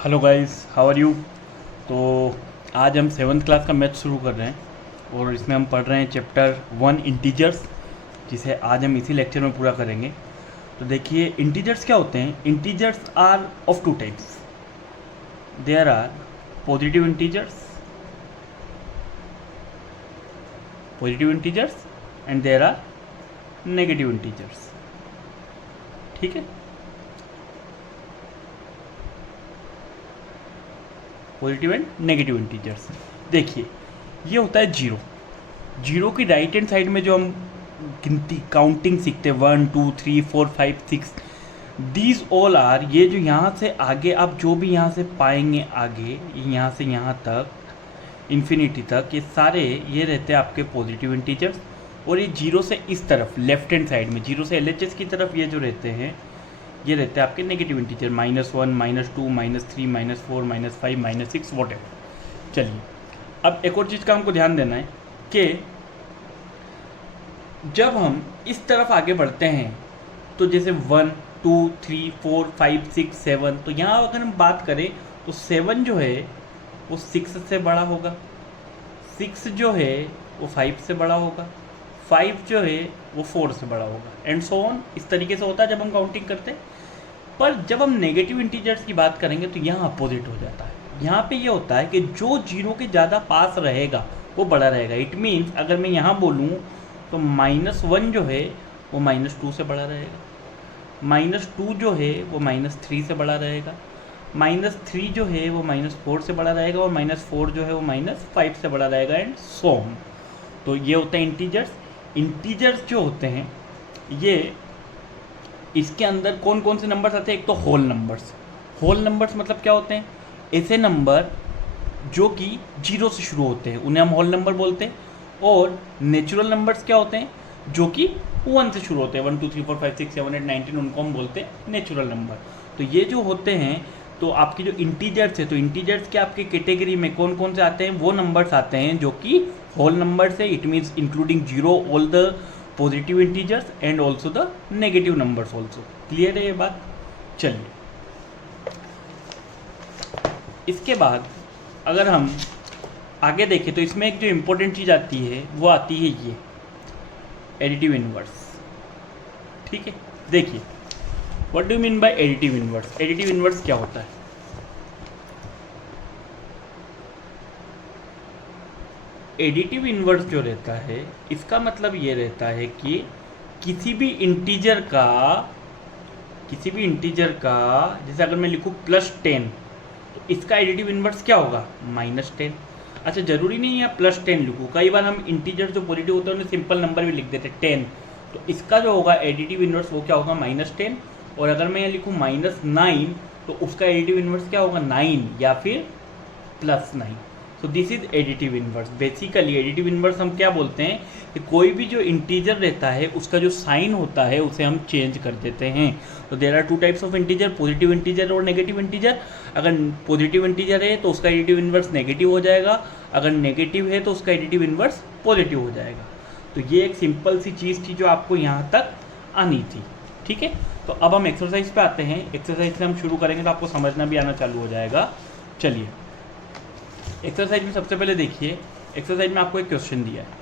Hello guys, how are you. तो आज हम सेवन्थ क्लास का मैथ शुरू कर रहे हैं और इसमें हम पढ़ रहे हैं चैप्टर 1 इंटीजर्स, जिसे आज हम इसी लेक्चर में पूरा करेंगे। तो देखिए, इंटीजर्स क्या होते हैं। Integers are of two types. There are positive integers and there are negative integers. ठीक है, पॉजिटिव एंड नेगेटिव इंटीजर्स। देखिए, ये होता है जीरो। जीरो की राइट हैंड साइड में जो हम गिनती काउंटिंग सीखते हैं 1 2 3 4 5 6, दीज ऑल आर, ये जो यहाँ से आगे आप जो भी यहाँ से पाएंगे आगे, यहाँ से यहाँ तक इन्फिनिटी तक, ये सारे ये रहते हैं आपके पॉजिटिव इंटीजर्स। और ये जीरो से इस तरफ लेफ्ट हैंड साइड में, जीरो से एलएचएस की तरफ ये जो रहते हैं, ये रहते हैं आपके नेगेटिव इंटीजर, -1 -2 -3 -4 -5 -6 वॉट एवर। चलिए, अब एक और चीज़ का हमको ध्यान देना है कि जब हम इस तरफ आगे बढ़ते हैं तो जैसे 1 2 3 4 5 6 7, तो यहाँ अगर हम बात करें तो 7 जो है वो 6 से बड़ा होगा, 6 जो है वो 5 से बड़ा होगा, 5 जो है वो 4 से बड़ा होगा, एंड सो ऑन। इस तरीके से होता है जब हम काउंटिंग करते हैं। पर जब हम नेगेटिव इंटीजर्स की बात करेंगे तो यहाँ अपोजिट हो जाता है। यहाँ पे ये होता है कि जो जीरो के ज़्यादा पास रहेगा वो बड़ा रहेगा। इट मीन्स अगर मैं यहाँ बोलूँ तो -1 जो है वो -2 से बड़ा रहेगा, -2 जो है वो -3 से बड़ा रहेगा, -3 जो है वो -4 से बड़ा रहेगा, और -4 जो है वो -5 से बड़ा रहेगा, एंड सो ऑन। तो ये होते हैं इंटीजर्स। इंटीजर्स जो होते हैं ये, इसके अंदर कौन कौन से नंबर्स आते हैं। एक तो होल नंबर्स। होल नंबर्स मतलब क्या होते हैं, ऐसे नंबर जो कि जीरो से शुरू होते हैं उन्हें हम होल नंबर बोलते हैं। और नेचुरल नंबर्स क्या होते हैं, जो कि 1 से शुरू होते हैं, 1 2 3 4 5 6 7 8 19, उनको हम बोलते हैं नेचुरल नंबर। तो ये जो होते हैं, तो आपकी जो इंटीजर्स है, तो इंटीजर्स के आपके कैटेगरी में कौन कौन से आते हैं, वो नंबर्स आते हैं जो कि होल नंबर्स है। It means including zero, all the positive integers and also the negative numbers also. Clear है ये बात। चलिए, इसके बाद अगर हम आगे देखें तो इसमें एक जो इम्पोर्टेंट चीज़ आती है वो आती है ये एडिटिव इनवर्स। ठीक है, देखिए, what do you mean by additive inverse. Additive inverse क्या होता है। एडिटिव इनवर्स जो रहता है, इसका मतलब ये रहता है कि किसी भी इंटीजर का जैसे अगर मैं लिखूँ +10, तो इसका एडिटिव इनवर्स क्या होगा, -10। अच्छा, जरूरी नहीं है +10 लिखूँ, कई बार हम इंटीजर जो पॉजिटिव होते हैं उन्हें सिंपल नंबर भी लिख देते हैं 10, तो इसका जो होगा एडिटिव इनवर्स वो क्या होगा, -10। और अगर मैं यहाँ लिखूँ -9, तो उसका एडिटिव इनवर्स क्या होगा, 9 या फिर +9। So this is additive inverse. Basically additive inverse हम क्या बोलते हैं कि कोई भी जो इंटीजर रहता है उसका जो साइन होता है उसे हम चेंज कर देते हैं। तो there are 2 types of integer, positive integer और नेगेटिव इंटीजर। अगर पॉजिटिव इंटीजर है तो उसका एडिटिव इनवर्स नेगेटिव हो जाएगा, अगर नेगेटिव है तो उसका एडिटिव इनवर्स पॉजिटिव हो जाएगा। तो ये एक सिंपल सी चीज़ थी जो आपको यहाँ तक आनी थी। ठीक है, तो अब हम एक्सरसाइज पे आते हैं। एक्सरसाइज से हम शुरू करेंगे तो आपको समझना भी आना चालू हो जाएगा। चलिए, एक्सरसाइज में सबसे पहले देखिए, एक्सरसाइज में आपको एक क्वेश्चन दिया है।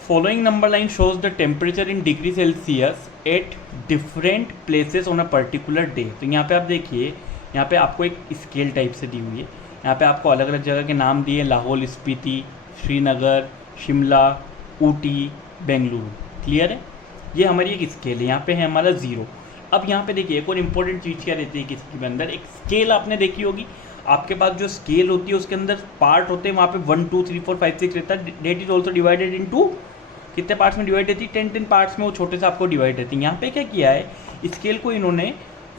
Following number line shows the temperature in degree Celsius at different places on a particular day. तो यहाँ पे आप देखिए, यहाँ पे आपको एक स्केल टाइप से दी हुई है। यहाँ पे आपको अलग अलग जगह के नाम दिए, लाहौल स्पीति, श्रीनगर, शिमला, ऊटी, बेंगलुरु। क्लियर है, ये हमारी एक स्केल है। यहाँ पे है हमारा 0। अब यहाँ पे देखिए, एक और इम्पोर्टेंट चीज़ क्या रहती है कि इसके अंदर एक स्केल आपने देखी होगी। आपके पास जो स्केल होती है उसके अंदर पार्ट होते हैं, वहाँ पे 1 2 3 4 5 6 रहता है। That is also divided into, कितने पार्ट्स में डिवाइड रहती है, 10 पार्ट्स में वो छोटे से आपको डिवाइड रहती है। यहाँ पे क्या किया है, स्केल को इन्होंने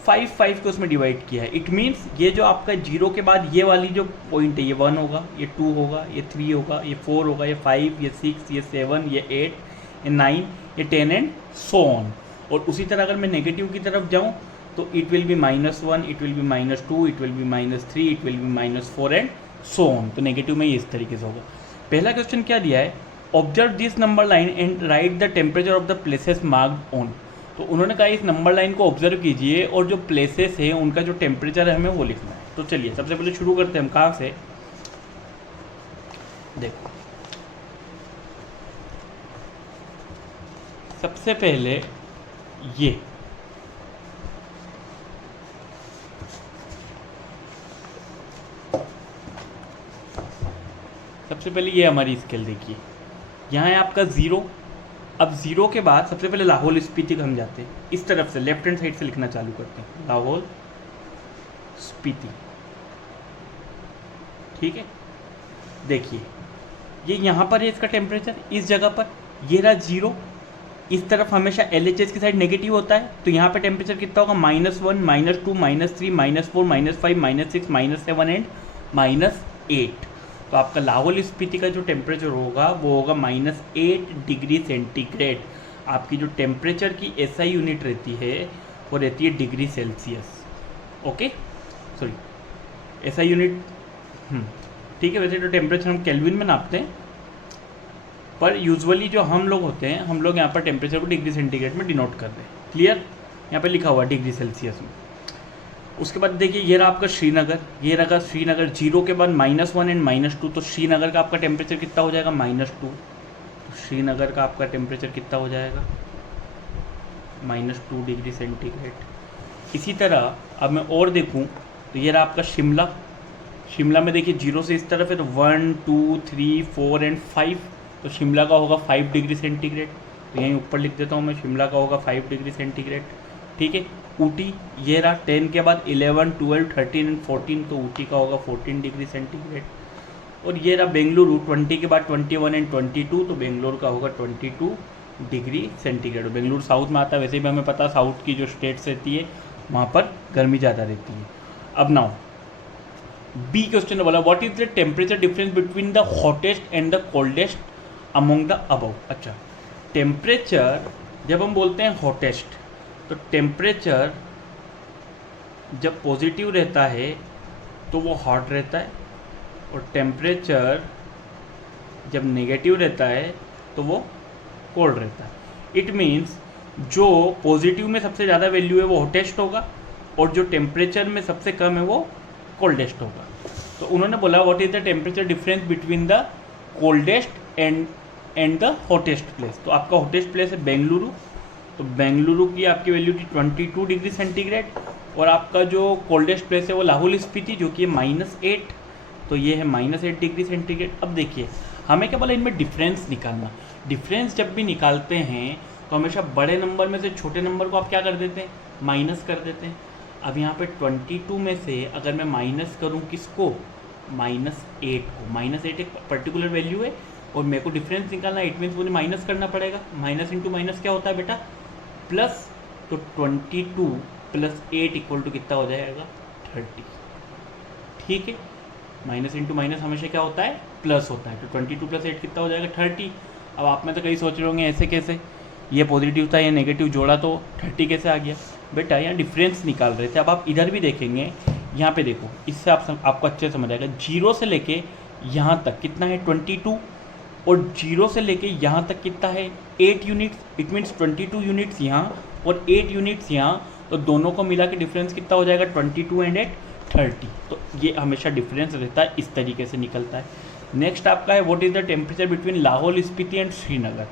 5 के उसमें डिवाइड किया है। इट मीन्स ये जो आपका 0 के बाद ये वाली जो पॉइंट है, ये 1 होगा, ये 2 होगा, ये 3 होगा, ये 4 होगा, ये 5, ये 6, ये 7, ये 8, ये 9, ये 10 एंड सो ऑन। और उसी तरह अगर मैं नेगेटिव की तरफ जाऊँ तो it will B -1, it will B -2, it will B -3, it will B -4 and so on. तो नेगेटिव में ये इस तरीके से होगा। पहला क्वेश्चन क्या दिया है, observe this number line and right the temperature of the places marked on. तो उन्होंने कहा इस नंबर लाइन को ऑब्जर्व कीजिए और जो प्लेसेस है उनका जो टेम्परेचर है हमें वो लिखना है। तो चलिए सबसे पहले शुरू करते हैं हम कहाँ से। देखो सबसे पहले ये हमारी स्केल देखिए, यहाँ है आपका 0। अब 0 के बाद सबसे पहले लाहौल स्पीति का हम जाते हैं, इस तरफ से लेफ्ट हैंड साइड से लिखना चालू करते हैं, लाहौल स्पीति। ठीक है, देखिए ये यहाँ पर है इसका टेम्परेचर, इस जगह पर ये रहा 0। इस तरफ हमेशा LHS की साइड नेगेटिव होता है, तो यहाँ पे टेम्परेचर कितना होगा, -1, -2, -3, -4, -5, -6, -7 एंड -8। तो आपका लाहौल स्पीति का जो टेम्परेचर होगा वो होगा -8 डिग्री सेंटीग्रेड। आपकी जो टेम्परेचर की SI यूनिट रहती है वो रहती है degree Celsius. Okay, sorry SI unit, ठीक है। वैसे तो टेम्परेचर हम केल्विन में नापते हैं, पर यूजुअली जो हम लोग होते हैं, हम लोग यहाँ पर टेम्परेचर को डिग्री सेंटीग्रेड में डिनोट कर रहे हैं। क्लियर, यहाँ पे लिखा हुआ डिग्री सेल्सियस में। उसके बाद देखिए ये रहा आपका श्रीनगर, ये रहा श्रीनगर 0 के बाद -1 एंड -2। तो श्रीनगर का आपका टेम्परेचर कितना हो जाएगा, -2। श्रीनगर का आपका टेम्परेचर कितना हो जाएगा, -2 डिग्री सेंटीग्रेड। इसी तरह अब मैं और देखूँ तो ये रहा आपका शिमला। शिमला में देखिए 0 से इस तरफ है, तो 1, 2, 3, 4 एंड 5। तो शिमला का होगा 5 डिग्री सेंटीग्रेड। तो यहीं ऊपर लिख देता हूँ मैं, शिमला का होगा 5 डिग्री सेंटीग्रेड। ठीक है, ऊटी ये रहा 10 के बाद 11, 12, 13 एंड 14। तो ऊटी का होगा 14 डिग्री सेंटीग्रेड। और ये रहा बेंगलुरु 20 के बाद 21 एंड 22। तो बेंगलुरु का होगा 22 डिग्री सेंटीग्रेड। बेंगलुरु साउथ में आता है, वैसे भी हमें पता साउथ की जो स्टेट्स रहती है वहाँ पर गर्मी ज़्यादा रहती है। अब नाउ बी क्वेश्चन बोला, what is the temperature difference between the hottest and the coldest among the above. अच्छा, टेम्परेचर जब हम बोलते हैं हॉटेस्ट, तो टेम्परेचर जब पॉजिटिव रहता है तो वो हॉट रहता है, और टेम्परेचर जब नेगेटिव रहता है तो वो कोल्ड रहता है। इट मीन्स जो पॉजिटिव में सबसे ज़्यादा वैल्यू है वो हॉटेस्ट होगा, और जो टेम्परेचर में सबसे कम है वो कोल्डेस्ट होगा। तो उन्होंने बोला what is the temperature difference between the coldest and the hottest place. तो आपका हॉटेस्ट प्लेस है बेंगलुरु, तो बेंगलुरु की आपकी वैल्यू थी 22 डिग्री सेंटीग्रेड, और आपका जो कोल्डेस्ट प्लेस है वो लाहौल स्पीति जो कि है -8। तो ये है -8 डिग्री सेंटीग्रेड। अब देखिए हमें क्या बोला, इनमें डिफरेंस निकालना। डिफरेंस जब भी निकालते हैं तो हमेशा बड़े नंबर में से छोटे नंबर को आप क्या कर देते हैं, माइनस कर देते हैं। अब यहाँ पे 22 में से अगर मैं माइनस करूँ किसको, -8 को। -8 एक पर्टिकुलर वैल्यू है और मेरे को डिफरेंस निकालना, इट मीन्स मुझे माइनस करना पड़ेगा। माइनस इंटू माइनस क्या होता है बेटा, प्लस। तो 22 + 8 = कितना हो जाएगा, 30। ठीक है, माइनस इंटू माइनस हमेशा क्या होता है, प्लस होता है। तो 22 + 8 कितना हो जाएगा, 30। अब आप में तो कई सोच रहे होंगे ऐसे कैसे, ये पॉजिटिव था ये नेगेटिव जोड़ा तो 30 कैसे आ गया। बेटा यहाँ डिफरेंस निकाल रहे थे। अब आप इधर भी देखेंगे, यहाँ पे देखो, इससे आपको अच्छे समझ आएगा। 0 से लेके यहाँ तक कितना है, 22, और 0 से लेके यहाँ तक कितना है, 8 यूनिट्स। इट मीन्स 22 यूनिट्स यहाँ और 8 यूनिट्स यहाँ, तो दोनों को मिला के डिफरेंस कितना हो जाएगा, 22 एंड 8 30। तो ये हमेशा डिफरेंस रहता है, इस तरीके से निकलता है। नेक्स्ट आपका है what is the temperature between Lahaul Spiti and Srinagar.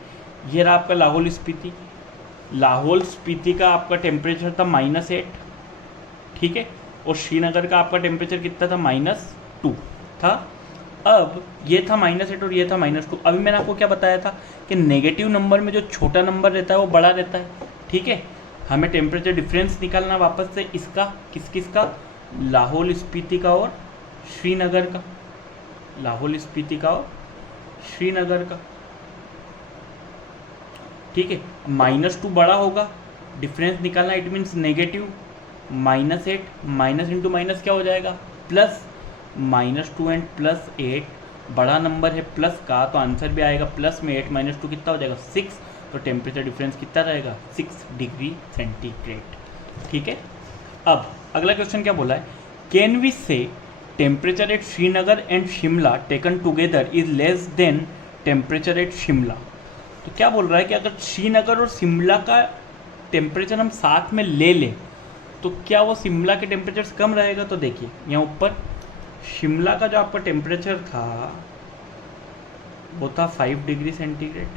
ये रहा आपका लाहौल स्पीति। लाहौल स्पीति का आपका टेम्परेचर था -8, ठीक है, और श्रीनगर का आपका टेम्परेचर कितना था, -2 था। अब ये था -8 और ये था -2। अभी मैंने आपको क्या बताया था कि नेगेटिव नंबर में जो छोटा नंबर रहता है वो बड़ा रहता है। ठीक है, हमें टेम्परेचर डिफरेंस निकालना वापस से इसका, किसका, लाहौल स्पीति का और श्रीनगर का। लाहौल स्पीति का और श्रीनगर का। ठीक है, -2 बड़ा होगा, डिफरेंस निकालना, it means negative. -8 minus into minus क्या हो जाएगा, प्लस। -2 एंड +8 बड़ा नंबर है प्लस का, तो आंसर भी आएगा प्लस में। 8 - 2 कितना हो जाएगा, 6। तो टेम्परेचर डिफरेंस कितना रहेगा, 6 डिग्री सेंटीग्रेड। ठीक है, अब अगला क्वेश्चन क्या बोला है, can we say temperature at Srinagar and Shimla taken together is less then temperature at Shimla. तो क्या बोल रहा है कि अगर श्रीनगर और शिमला का टेम्परेचर हम साथ में ले लें तो क्या वो शिमला के टेम्परेचर से कम रहेगा? तो देखिए यहाँ ऊपर शिमला का जो आपका टेम्परेचर था वो था 5 डिग्री सेंटीग्रेड,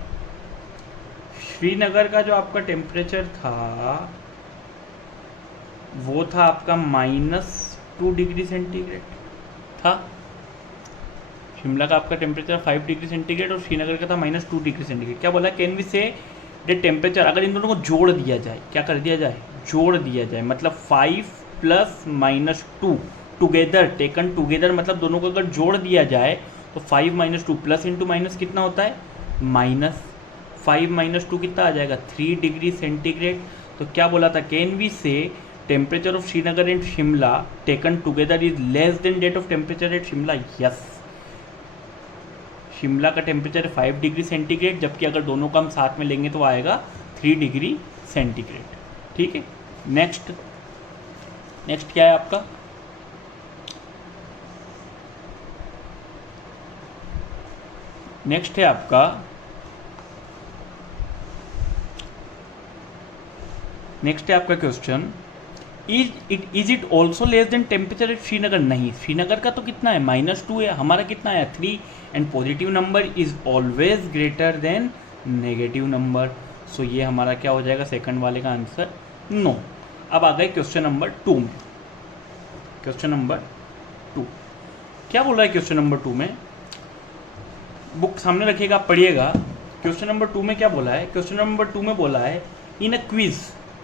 श्रीनगर का जो आपका टेम्परेचर था वो था आपका -2 डिग्री सेंटीग्रेड था। शिमला का आपका टेम्परेचर 5 डिग्री सेंटीग्रेड और श्रीनगर का था -2 डिग्री सेंटीग्रेड। क्या बोला? कैन वी से द टेम्परेचर, अगर इन दोनों को जोड़ दिया जाए, क्या कर दिया जाए? जोड़ दिया जाए, मतलब 5 + -2 टुगेदर, टेकन टुगेदर, मतलब दोनों को अगर जोड़ दिया जाए तो 5 - 2 प्लस इंटू माइनस कितना होता है? -5 - 2 कितना आ जाएगा? 3 डिग्री सेंटीग्रेड। तो क्या बोला था? Can we say temperature of Srinagar and Shimla taken together is less than that of temperature at Shimla? Yes, Shimla का टेम्परेचर 5 डिग्री सेंटीग्रेड, जबकि अगर दोनों को हम साथ में लेंगे तो आएगा 3 डिग्री सेंटीग्रेड। ठीक है, नेक्स्ट क्या है आपका? नेक्स्ट है आपका question, is it also less than temperature at Srinagar? नहीं, श्रीनगर का तो कितना है? -2 है, हमारा कितना है? 3, and positive number is always greater than negative number. So ये हमारा क्या हो जाएगा? सेकंड वाले का आंसर नो। अब आ गए क्वेश्चन नंबर 2 में। क्वेश्चन नंबर 2 क्या बोल रहा है? क्वेश्चन नंबर 2 में बुक सामने रखिएगा, आप पढ़िएगा। क्वेश्चन नंबर 2 में क्या बोला है? क्वेश्चन नंबर 2 में बोला है इन अ क्विज,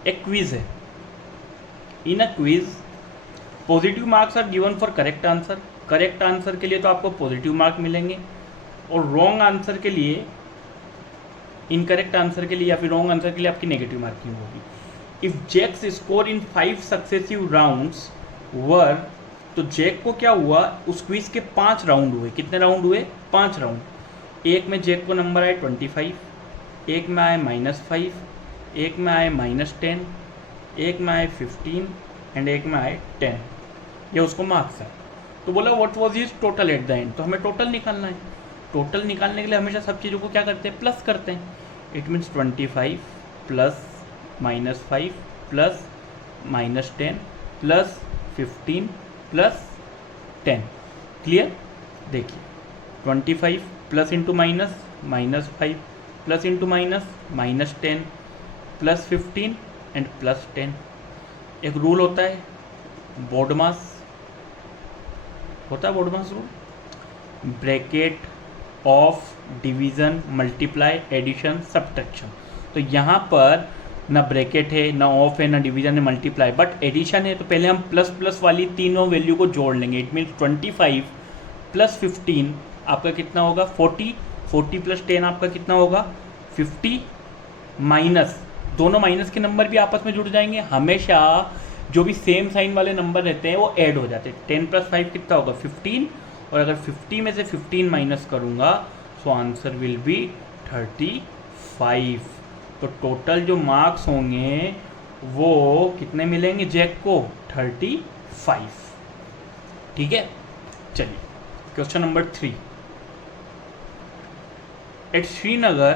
एक क्विज है, in a quiz positive marks are given for correct answer. Correct answer के लिए तो आपको पॉजिटिव मार्क मिलेंगे और रॉन्ग आंसर के लिए, इनकरेक्ट आंसर के लिए या फिर रॉन्ग आंसर के लिए आपकी नेगेटिव मार्किंग होगी। If Jack's score in 5 successive rounds were, तो जैक को क्या हुआ? उस क्विज के 5 राउंड हुए। कितने राउंड हुए? 5 राउंड। एक में जैक को नंबर आए 25, एक में आए -5, एक में आए -10, एक में आए 15 एंड एक में आए 10। ये उसको मार्क्स है। तो बोला what was his total at the end? तो हमें टोटल निकालना है। टोटल निकालने के लिए हमेशा सब चीज़ों को क्या करते हैं? प्लस करते हैं। It means 25 plus -5 plus -10 plus 15 plus 10। Clear? देखिए 25 plus into minus -5 plus into minus -10 plus 15 and plus 10। एक रूल होता है बोडमास, होता है BODMAS rule, bracket of division multiply addition subtraction. तो यहाँ पर ना ब्रैकेट है, ना ऑफ है, ना डिवीज़न है, मल्टीप्लाई, बट एडिशन है। तो पहले हम प्लस प्लस वाली तीनों वैल्यू को जोड़ लेंगे। इट मीन्स 25 प्लस 15 आपका कितना होगा? 40, 40 प्लस 10 आपका कितना होगा? 50, माइनस, दोनों माइनस के नंबर भी आपस में जुड़ जाएंगे। हमेशा जो भी सेम साइन वाले नंबर रहते हैं वो ऐड हो जाते हैं। 10 + 5 कितना होगा? 15, और अगर 50 में से 15 माइनस करूँगा सो आंसर विल बी 35। तो टोटल जो मार्क्स होंगे वो कितने मिलेंगे जैक को? 35। ठीक है, चलिए question number 3। At Srinagar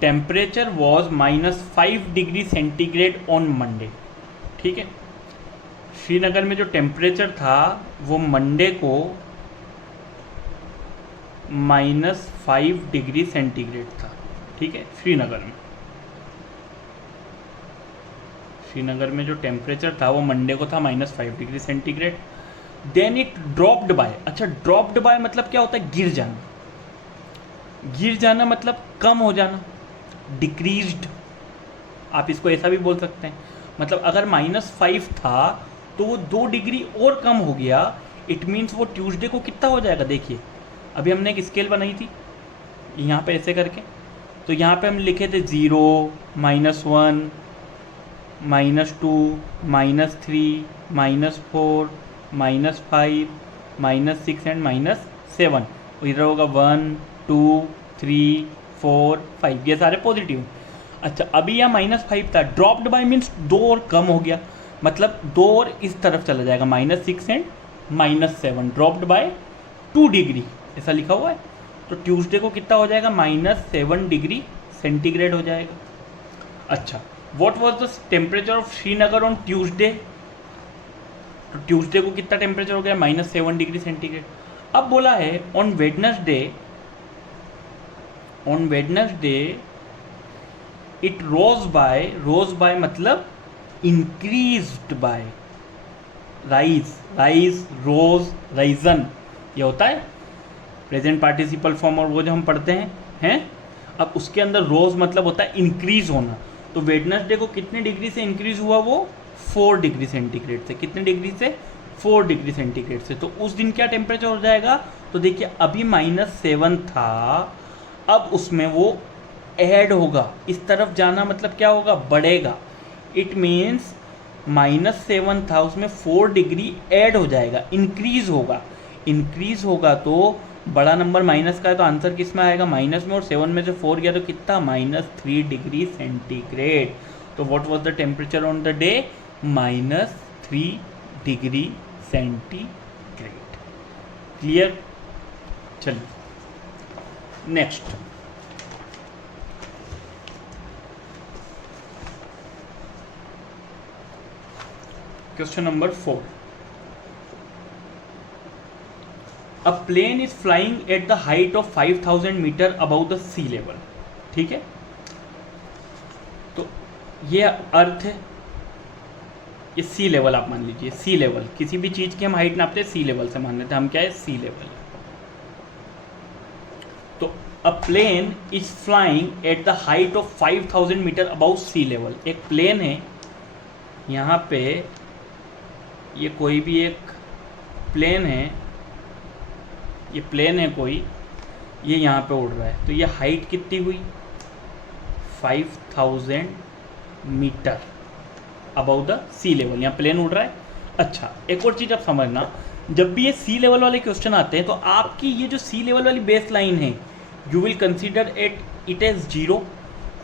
temperature was -5 degree centigrade on Monday. ठीक है, श्रीनगर में जो टेम्परेचर था वो मंडे को -5 डिग्री सेंटीग्रेड था। ठीक है, श्रीनगर में जो टेम्परेचर था वो मंडे को था -5 degree centigrade. Then it dropped by. अच्छा, ड्रॉप्ड बाय मतलब क्या होता है? गिर जाना। गिर जाना मतलब कम हो जाना, डिक्रीज्ड। आप इसको ऐसा भी बोल सकते हैं। मतलब अगर -5 था तो वो 2 डिग्री और कम हो गया। इट मीन्स वो ट्यूसडे को कितना हो जाएगा? देखिए अभी हमने एक स्केल बनाई थी यहाँ पे ऐसे करके, तो यहाँ पे हम लिखे थे 0, -1, -2, -3, -4, -5, -6 एंड -7। इधर होगा 1, 2, 3, 4, 5, ये सारे पॉजिटिव। अच्छा, अभी यहाँ -5 था, ड्रॉप्ड बाय मीन्स 2 और कम हो गया, मतलब 2 और इस तरफ चला जाएगा, -6 एंड -7, ड्रॉप्ड बाय 2 डिग्री, ऐसा लिखा हुआ है। तो ट्यूसडे को कितना हो जाएगा? -7 डिग्री सेंटीग्रेड हो जाएगा। अच्छा, what was the temperature of Srinagar on Tuesday, तो ट्यूसडे को कितना टेम्परेचर हो गया -7 डिग्री सेंटीग्रेड। अब बोला है on Wednesday it rose by मतलब increased by, rise rose risen, ये होता है प्रेजेंट पार्टिसिपल फॉर्म और वो जो हम पढ़ते हैं। अब उसके अंदर रोज मतलब होता है इंक्रीज होना, तो वेडनेसडे को कितने डिग्री से इंक्रीज हुआ, वो 4 डिग्री सेंटीग्रेड से। कितने डिग्री से, 4 डिग्री सेंटीग्रेड से। तो उस दिन क्या टेम्परेचर हो जाएगा, तो देखिए अभी -7 था, अब उसमें वो ऐड होगा, इस तरफ जाना मतलब क्या होगा, बढ़ेगा। इट मीन्स -7 था, उसमें 4 डिग्री ऐड हो जाएगा, इंक्रीज होगा तो बड़ा नंबर माइनस का है, तो आंसर किस में आएगा, माइनस में, और 7 में से 4 गया तो कितना, -3 डिग्री सेंटीग्रेड। तो what was the temperature on the day, -3 degree centigrade. Clear. चलिए next, question number 4। A plane is flying at the height of 5000 metre above the sea level. ठीक है, तो ये अर्थ है, ये सी लेवल आप मान लीजिए, सी लेवल, किसी भी चीज की हम हाइट नापते हैं सी लेवल से मान लेते हैं, हम क्या है, सी लेवल। तो a plane is flying at the height of 5000 metre above sea level. एक प्लेन है, यहाँ पे ये कोई भी एक प्लेन है, ये प्लेन है कोई, ये यहाँ पे उड़ रहा है, तो ये हाइट कितनी हुई, 5000 metre above the sea level, यहाँ प्लेन उड़ रहा है। अच्छा, एक और चीज़ आप समझना, जब भी ये सी लेवल वाले क्वेश्चन आते हैं तो आपकी ये जो सी लेवल वाली बेस लाइन है, you will consider it as 0।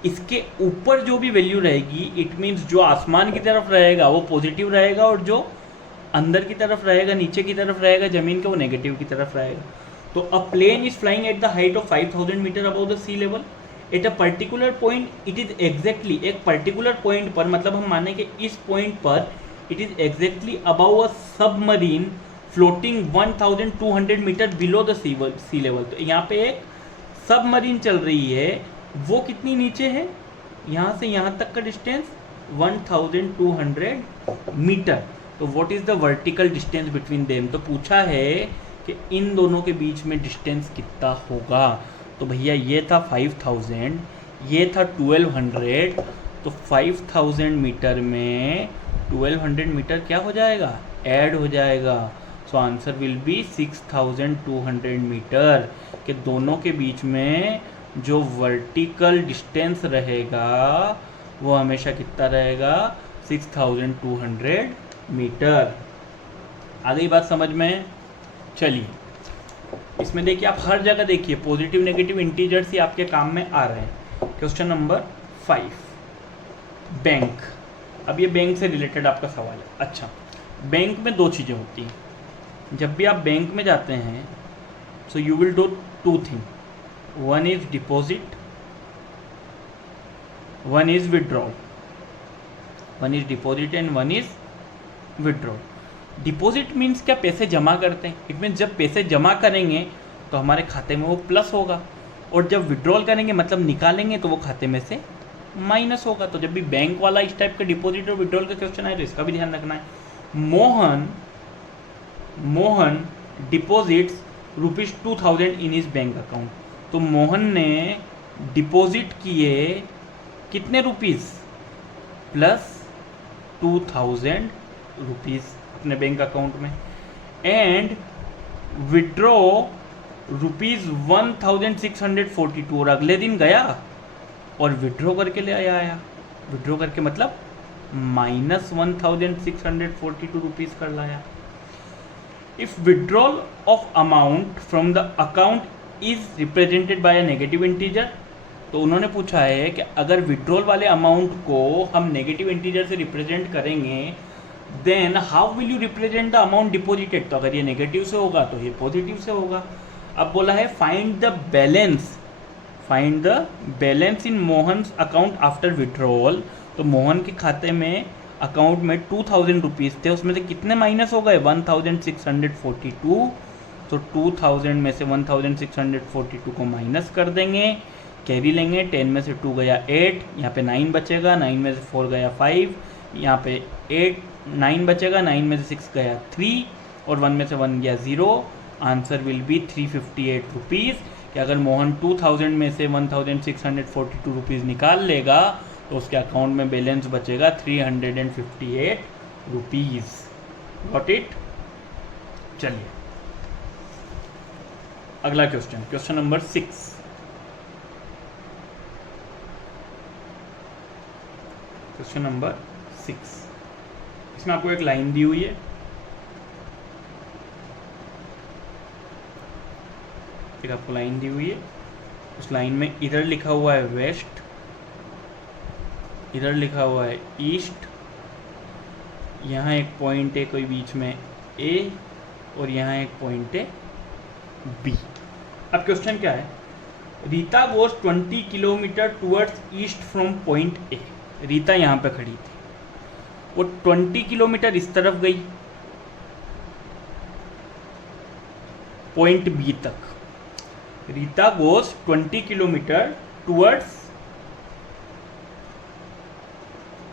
इसके ऊपर जो भी वैल्यू रहेगी, इट मीन्स जो आसमान की तरफ रहेगा वो पॉजिटिव रहेगा, और जो अंदर की तरफ रहेगा, नीचे की तरफ रहेगा ज़मीन के, वो नेगेटिव की तरफ रहेगा। तो a plane is flying at the height of 5000 metre above the sea level at a particular point, it is exactly, एक पर्टिकुलर पॉइंट पर, मतलब हम माने कि इस पॉइंट पर it is exactly above a submarine floating 1200 metre below the sea level. तो यहाँ पे एक सबमरीन चल रही है, वो कितनी नीचे है, यहाँ से यहाँ तक का डिस्टेंस 1200 मीटर। तो what is the vertical distance between them, तो पूछा है कि इन दोनों के बीच में डिस्टेंस कितना होगा। तो भैया ये था 5000, ये था 1200, तो 5000 मीटर में 1200 मीटर क्या हो जाएगा, ऐड हो जाएगा। So answer will be 6200 metre, के दोनों के बीच में जो वर्टिकल डिस्टेंस रहेगा वो हमेशा कितना रहेगा, 6200 मीटर। आ गई बात समझ में। चलिए इसमें देखिए, आप हर जगह देखिए पॉजिटिव नेगेटिव इंटीजर्स ही आपके काम में आ रहे हैं। Question number 5, bank. अब ये बैंक से रिलेटेड आपका सवाल है। अच्छा, बैंक में 2 चीज़ें होती हैं। जब भी आप बैंक में जाते हैं, so you will do 2 thing, one is deposit, one is withdrawal. One is deposit and one is withdrawal. Deposit means क्या, पैसे जमा करते हैं। इट मीन्स जब पैसे जमा करेंगे तो हमारे खाते में वो प्लस होगा, और जब विड्रॉल करेंगे मतलब निकालेंगे तो वो खाते में से माइनस होगा। तो जब भी बैंक वाला इस टाइप का डिपॉजिट और विड्रॉल का क्वेश्चन आए तो इसका भी ध्यान रखना है। Mohan deposits ₹2000 in his bank account. तो मोहन ने डिपॉजिट किए कितने रुपीस, +2000 रुपीज़ अपने बैंक अकाउंट में, एंड विड्रॉ ₹1642, और अगले दिन गया और विड्रॉ करके ले आया। विड्रॉ करके मतलब -1642 रुपीज़ कर लाया। If withdrawal of amount from the account is represented by a negative integer, तो उन्होंने पूछा है कि अगर विड्रॉल वाले अमाउंट को हम नेगेटिव इंटीजर से रिप्रेजेंट करेंगे, then how will you represent the amount deposited. तो अगर ये नेगेटिव से होगा तो ये पॉजिटिव से होगा। अब बोला है find the balance in Mohan's account after withdrawal. तो मोहन के खाते में अकाउंट में 2000 रुपीज़ थे, उसमें से कितने माइनस हो गए 1642। तो 2000 में से 1642 को माइनस कर देंगे, कैरी लेंगे, 10 में से 2 गया 8, यहाँ पे 9 बचेगा, 9 में से 4 गया 5, यहाँ पे 9 बचेगा, 9 में से 6 गया 3 और 1 में से 1 गया 0। Answer will B 358 rupees. कि अगर मोहन 2000 में से 1642 रुपीज़ निकाल लेगा तो उसके अकाउंट में बैलेंस बचेगा 358 रुपीज़। Got it? चलिए अगला question, question number 6। Question number 6, इसमें आपको एक लाइन दी हुई है, एक आपको लाइन दी हुई है, उस लाइन में इधर लिखा हुआ है वेस्ट, इधर लिखा हुआ है ईस्ट, यहाँ एक पॉइंट है कोई बीच में ए और यहाँ एक पॉइंट है बी। अब क्वेश्चन क्या है, Rita goes 20 kilometre towards east from point ए। रीता यहाँ पे खड़ी थी, वो 20 किलोमीटर इस तरफ गई पॉइंट बी तक। Rita goes 20 kilometre towards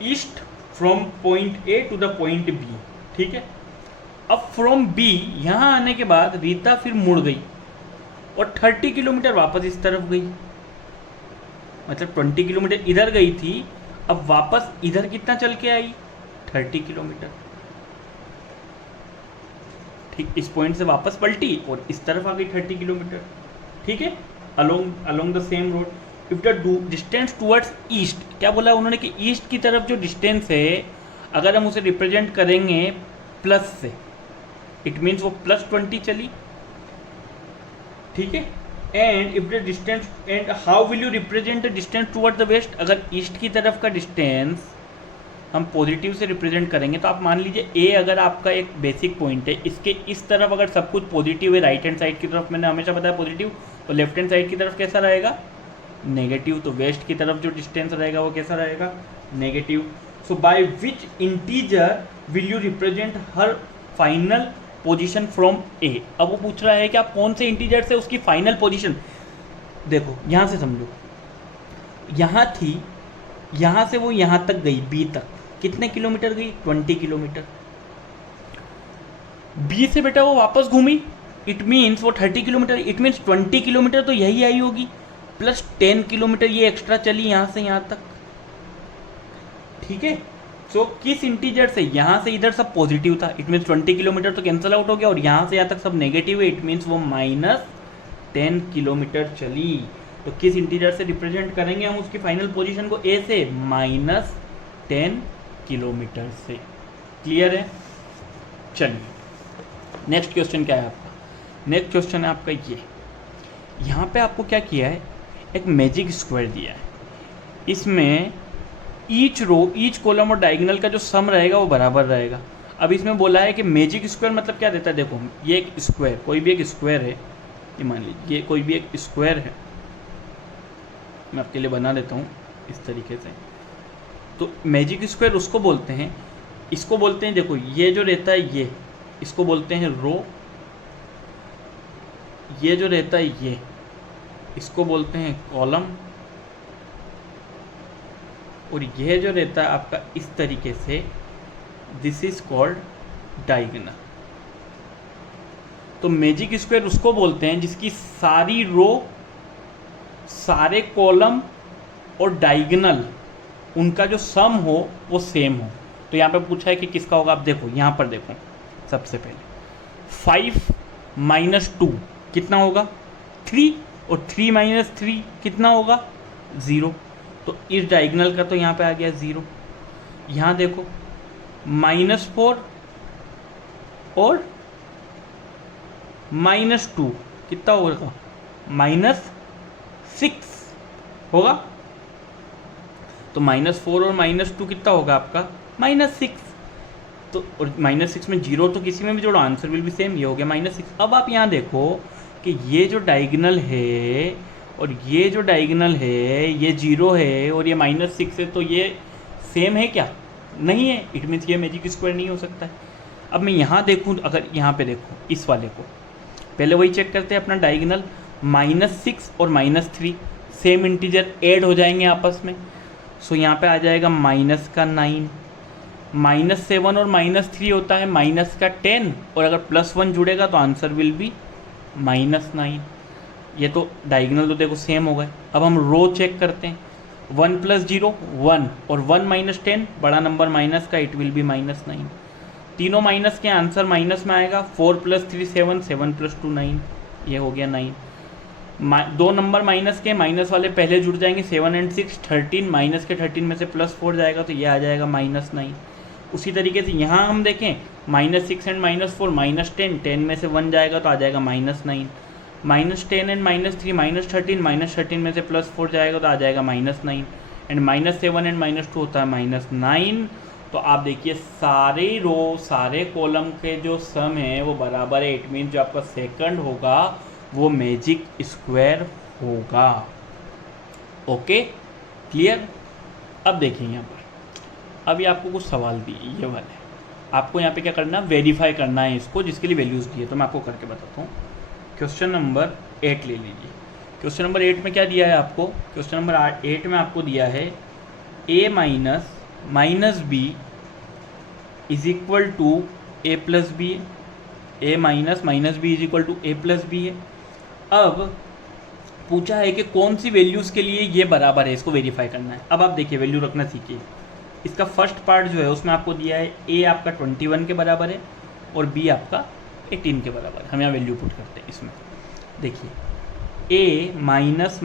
east from point A to the point B, ठीक है। अब फ्रॉम बी यहाँ आने के बाद रीता फिर मुड़ गई और 30 किलोमीटर वापस इस तरफ गई, मतलब 20 किलोमीटर इधर गई थी, अब वापस इधर कितना चल के आई 30 किलोमीटर, ठीक। इस पॉइंट से वापस पलटी और इस तरफ आ गई 30 किलोमीटर, ठीक है, along the same road. If the distance towards east, क्या बोला उन्होंने कि ईस्ट की तरफ जो डिस्टेंस है अगर हम उसे रिप्रेजेंट करेंगे प्लस से, इट मीन्स वो +20 चली, ठीक है। And if the distance, and how will you represent the distance toward the west, अगर ईस्ट की तरफ का डिस्टेंस हम पॉजिटिव से रिप्रेजेंट करेंगे तो आप मान लीजिए ए अगर आपका एक बेसिक पॉइंट है, इसके इस तरफ अगर सब कुछ पॉजिटिव है, राइट हैंड साइड की तरफ मैंने हमेशा बताया पॉजिटिव, तो लेफ्ट हैंड साइड की तरफ कैसा रहेगा नेगेटिव, तो वेस्ट की तरफ जो डिस्टेंस रहेगा वो कैसा रहेगा negative. So by which integer will you represent her final position from A. अब वो पूछ रहा है कि आप कौन से इंटीजर से उसकी फाइनल पोजीशन, देखो यहाँ से समझो, यहाँ थी, यहाँ से वो यहाँ तक गई बी तक, कितने किलोमीटर गई 20 किलोमीटर। बी से बेटा वो वापस घूमी, इट मीन्स वो 30 किलोमीटर, इट मीन्स 20 किलोमीटर तो यही आई होगी, प्लस 10 किलोमीटर ये एक्स्ट्रा चली यहाँ से यहाँ तक, ठीक है। सो किस इंटीजर से, यहाँ से इधर सब पॉजिटिव था, इट मीन्स 20 किलोमीटर तो कैंसिल आउट हो गया, और यहाँ से यहाँ तक सब नेगेटिव है, इट मीन्स वो -10 किलोमीटर चली। तो किस इंटीजर से रिप्रेजेंट करेंगे हम उसकी फाइनल पोजीशन को, ए से, -10 किलोमीटर से। क्लियर है? चलिए नेक्स्ट क्वेश्चन क्या है आपका, नेक्स्ट क्वेश्चन है आपका ये, यहाँ पे आपको क्या किया है, एक मैजिक स्क्वायर दिया है, इसमें ईच रो, ईच कॉलम और डायगोनल का जो सम रहेगा वो बराबर रहेगा। अब इसमें बोला है कि मैजिक स्क्वायर मतलब क्या देता है, देखो ये एक स्क्वायर, कोई भी एक स्क्वायर है, ये मान लीजिए ये कोई भी एक स्क्वायर है, मैं आपके लिए बना देता हूँ इस तरीके से। तो मैजिक स्क्वायर उसको बोलते हैं, इसको बोलते हैं, देखो ये जो रहता है ये, इसको बोलते हैं रो, ये जो रहता है ये, इसको बोलते हैं कॉलम, और ये जो रहता है आपका इस तरीके से, दिस इज कॉल्ड डायगोनल। तो मैजिक स्क्वायर उसको बोलते हैं जिसकी सारी रो, सारे कॉलम और डायगोनल उनका जो सम हो वो सेम हो। तो यहाँ पे पूछा है कि किसका होगा, आप देखो यहाँ पर देखो, सबसे पहले 5 - 2 कितना होगा 3, और 3 - 3 कितना होगा 0। तो इस डायगोनल का तो यहाँ पे आ गया 0। यहाँ देखो -4 और -2 कितना होगा -6 होगा। तो -4 और -2 कितना होगा आपका -6। तो और -6 में 0 तो किसी में भी जोड़ो आंसर विल भी सेम, ये हो गया -6। अब आप यहाँ देखो कि ये जो डायगोनल है और ये जो डायगोनल है ये 0 है और ये -6 है, तो ये सेम है क्या? नहीं है, इट मीन्स ये मैजिक स्क्वायर नहीं हो सकता है। अब मैं यहाँ देखूँ, अगर यहाँ पे देखूँ इस वाले को, पहले वही चेक करते हैं अपना डायगोनल, -6 और -3 सेम इंटीजर ऐड हो जाएंगे आपस में। सो यहाँ पे आ जाएगा -9, -7 और -3 होता है -10, और अगर +1 जुड़ेगा तो आंसर विल बी -9। ये तो डायगोनल तो देखो सेम हो गए। अब हम रो चेक करते हैं, 1 + 0 1 और 1 - 10 बड़ा नंबर माइनस का, इट विल बी -9। तीनों माइनस के, आंसर माइनस में आएगा। 4 + 3 7, 7 + 2 9, ये हो गया 9। दो नंबर माइनस के, माइनस वाले पहले जुड़ जाएंगे, 7 और 6 13, माइनस के 13 में से +4 जाएगा तो ये आ जाएगा -9। उसी तरीके से यहाँ हम देखें, -6 और -4 -10, 10 में से 1 जाएगा तो आ जाएगा -9। -10 और -3 -13, -13 में से +4 जाएगा तो आ जाएगा -9। एंड -7 और -2 होता है -9। तो आप देखिए सारे रो सारे कॉलम के जो सम है वो बराबर है। इट मीन्स जो आपका सेकंड होगा वो मैजिक स्क्वायर होगा। Okay, clear? अब देखिए यहाँ पर, अभी आपको कुछ सवाल दिए ये वाले, आपको यहाँ पे क्या करना, वेरीफाई करना है इसको, जिसके लिए वैल्यूज़ दिए। तो मैं आपको करके बताता हूँ। क्वेश्चन नंबर 8 ले लीजिए। क्वेश्चन नंबर 8 में क्या दिया है आपको? क्वेश्चन नंबर 8 में आपको दिया है a minus b is equal to a plus B. a minus B is equal to a plus B है। अब पूछा है कि कौन सी वैल्यूज़ के लिए ये बराबर है, इसको वेरीफाई करना है। अब आप देखिए वैल्यू रखना सीखिए। इसका फर्स्ट पार्ट जो है उसमें आपको दिया है a आपका 21 के बराबर है और b आपका 18 के बराबर है। हम यहाँ वैल्यू पुट करते हैं इसमें। देखिए a minus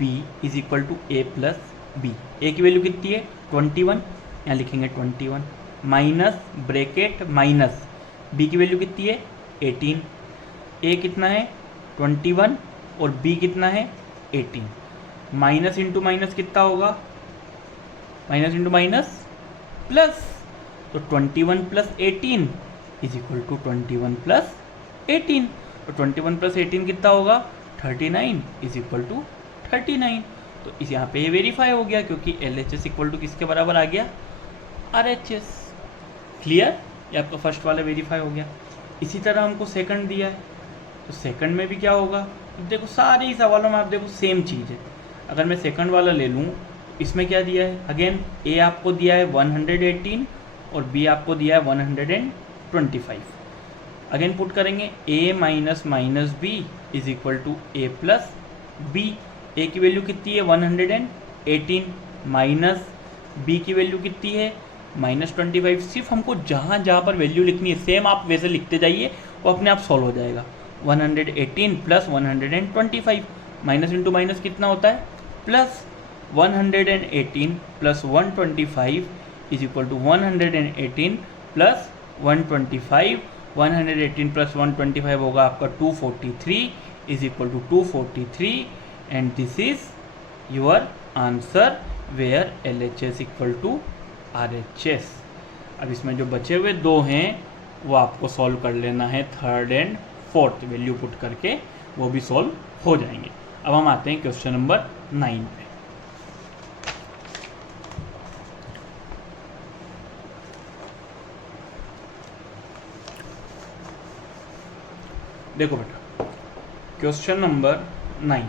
b is equal to a plus B. a की वैल्यू कितनी है? 21, यहाँ लिखेंगे 21, माइनस ब्रैकेट माइनस b की वैल्यू कितनी है? 18। a कितना है? 21 और b कितना है? 18। माइनस इंटू माइनस कितना होगा? माइनस इंटू माइनस प्लस, तो 21 + 18 इज इक्वल टू 21 + 18। तो 21 + 18 कितना होगा? 39 इज इक्वल टू 39। तो इस यहाँ पे ये वेरीफाई हो गया, क्योंकि LHS इक्वल टू किसके बराबर आ गया? RHS। क्लियर? ये आपका फर्स्ट वाला वेरीफाई हो गया। इसी तरह हमको सेकंड दिया है, तो सेकंड में भी क्या होगा? देखो सारे ही सवालों में आप देखो सेम चीज़ है। अगर मैं सेकंड वाला ले लूँ, इसमें क्या दिया है? अगेन a आपको दिया है 118 और b आपको दिया है 125। अगेन पुट करेंगे a minus b is equal to a plus b। a की वैल्यू कितनी है? 118, माइनस b की वैल्यू कितनी है? -25। सिर्फ हमको जहाँ जहाँ पर वैल्यू लिखनी है सेम आप वैसे लिखते जाइए, वो अपने आप सॉल्व हो जाएगा। 118 + 125, माइनस इंटू माइनस कितना होता है? प्लस। 118 + 125 is equal to 118 + 125। 118 + 125 होगा आपका 243 is equal to 243, and this is your answer where LHS equal to RHS। अब इसमें जो बचे हुए दो हैं वो आपको सॉल्व कर लेना है, third and fourth value put करके वो भी सॉल्व हो जाएंगे। अब हम आते हैं क्वेश्चन नंबर 9 पे। देखो बेटा, क्वेश्चन नंबर 9।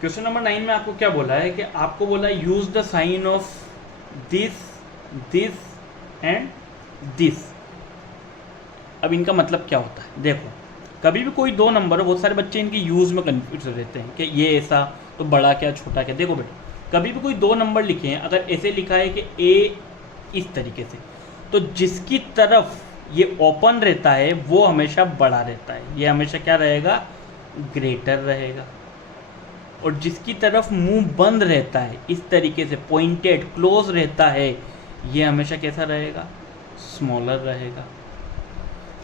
क्वेश्चन नंबर 9 में आपको क्या बोला है कि आपको बोला use the sign of this this and this. अब इनका मतलब क्या होता है? देखो कभी भी कोई दो नंबर, बहुत सारे बच्चे इनके यूज में कंफ्यूज रहते हैं कि ये ऐसा तो बड़ा क्या छोटा क्या। देखो बेटा, कभी भी कोई दो नंबर लिखे हैं, अगर ऐसे लिखा है कि a इस तरीके से, तो जिसकी तरफ ये ओपन रहता है वो हमेशा बड़ा रहता है, ये हमेशा क्या रहेगा? ग्रेटर रहेगा। और जिसकी तरफ मुंह बंद रहता है, इस तरीके से पॉइंटेड क्लोज रहता है, ये हमेशा कैसा रहेगा? स्मॉलर रहेगा।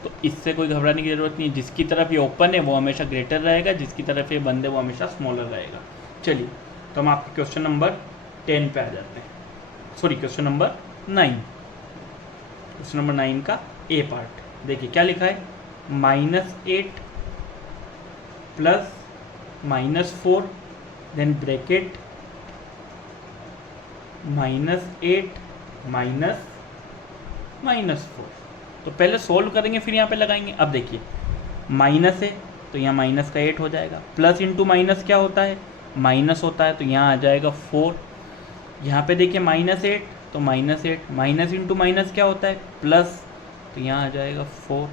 तो इससे कोई घबराने की ज़रूरत नहीं है। जिसकी तरफ ये ओपन है वो हमेशा ग्रेटर रहेगा, जिसकी तरफ ये बंद है वो हमेशा स्मॉलर रहेगा। चलिए, तो हम आपके क्वेश्चन नंबर 10 पे आ जाते हैं, sorry question number 9। Question number 9 का ए पार्ट देखिए क्या लिखा है? -8 + -4 देन ब्रैकेट -8 माइनस -4। तो पहले सोल्व करेंगे फिर यहाँ पे लगाएंगे। अब देखिए माइनस है तो यहाँ माइनस का 8 हो जाएगा, प्लस इंटू माइनस क्या होता है, माइनस होता है, तो यहाँ आ जाएगा 4। यहाँ पे देखिए -8 तो -8, माइनस इंटू माइनस क्या होता है, प्लस, तो यहाँ आ जाएगा 4।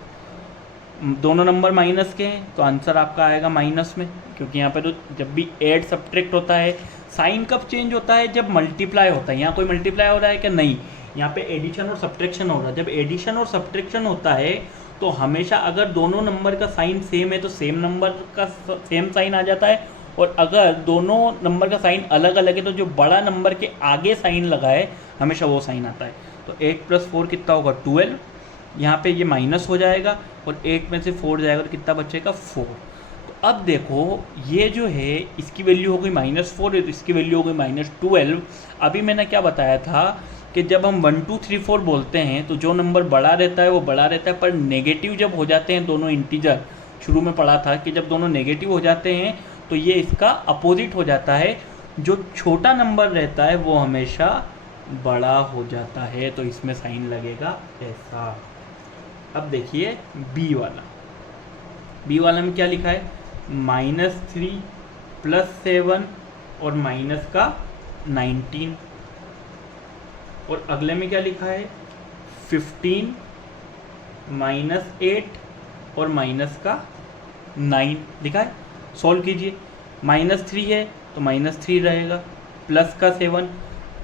दोनों नंबर माइनस के हैं तो आंसर आपका आएगा माइनस में, क्योंकि यहाँ पे तो जब भी ऐड सब्ट्रैक्ट होता है साइन कब चेंज होता है, जब मल्टीप्लाई होता है। यहाँ कोई मल्टीप्लाई हो रहा है क्या, नहीं, यहाँ पे एडिशन और सब्ट्रैक्शन हो रहा है। जब एडिशन और सब्ट्रैक्शन होता है तो हमेशा अगर दोनों नंबर का साइन सेम है तो सेम नंबर का सेम साइन आ जाता है, और अगर दोनों नंबर का साइन अलग अलग है तो जो बड़ा नंबर के आगे साइन लगा है हमेशा वो साइन आता है। तो 8 + 4 कितना होगा, 12। यहाँ पे ये माइनस हो जाएगा और 8 में से 4 जाएगा तो कितना बचेगा, 4। तो अब देखो ये जो है इसकी वैल्यू हो गई -4 है तो इसकी वैल्यू हो गई -12। अभी मैंने क्या बताया था कि जब हम 1 2 3 4 बोलते हैं तो जो नंबर बड़ा रहता है वो बड़ा रहता है, पर नेगेटिव जब हो जाते हैं दोनों इंटीजर, शुरू में पढ़ा था कि जब दोनों नेगेटिव हो जाते हैं तो ये इसका अपोजिट हो जाता है, जो छोटा नंबर रहता है वो हमेशा बड़ा हो जाता है, तो इसमें साइन लगेगा ऐसा। अब देखिए बी वाला में क्या लिखा है, -3 + 7 और माइनस का 19, और अगले में क्या लिखा है, 15 -8 और माइनस का 9 लिखा है। सॉल्व कीजिए, -3 है तो -3 रहेगा, प्लस का 7,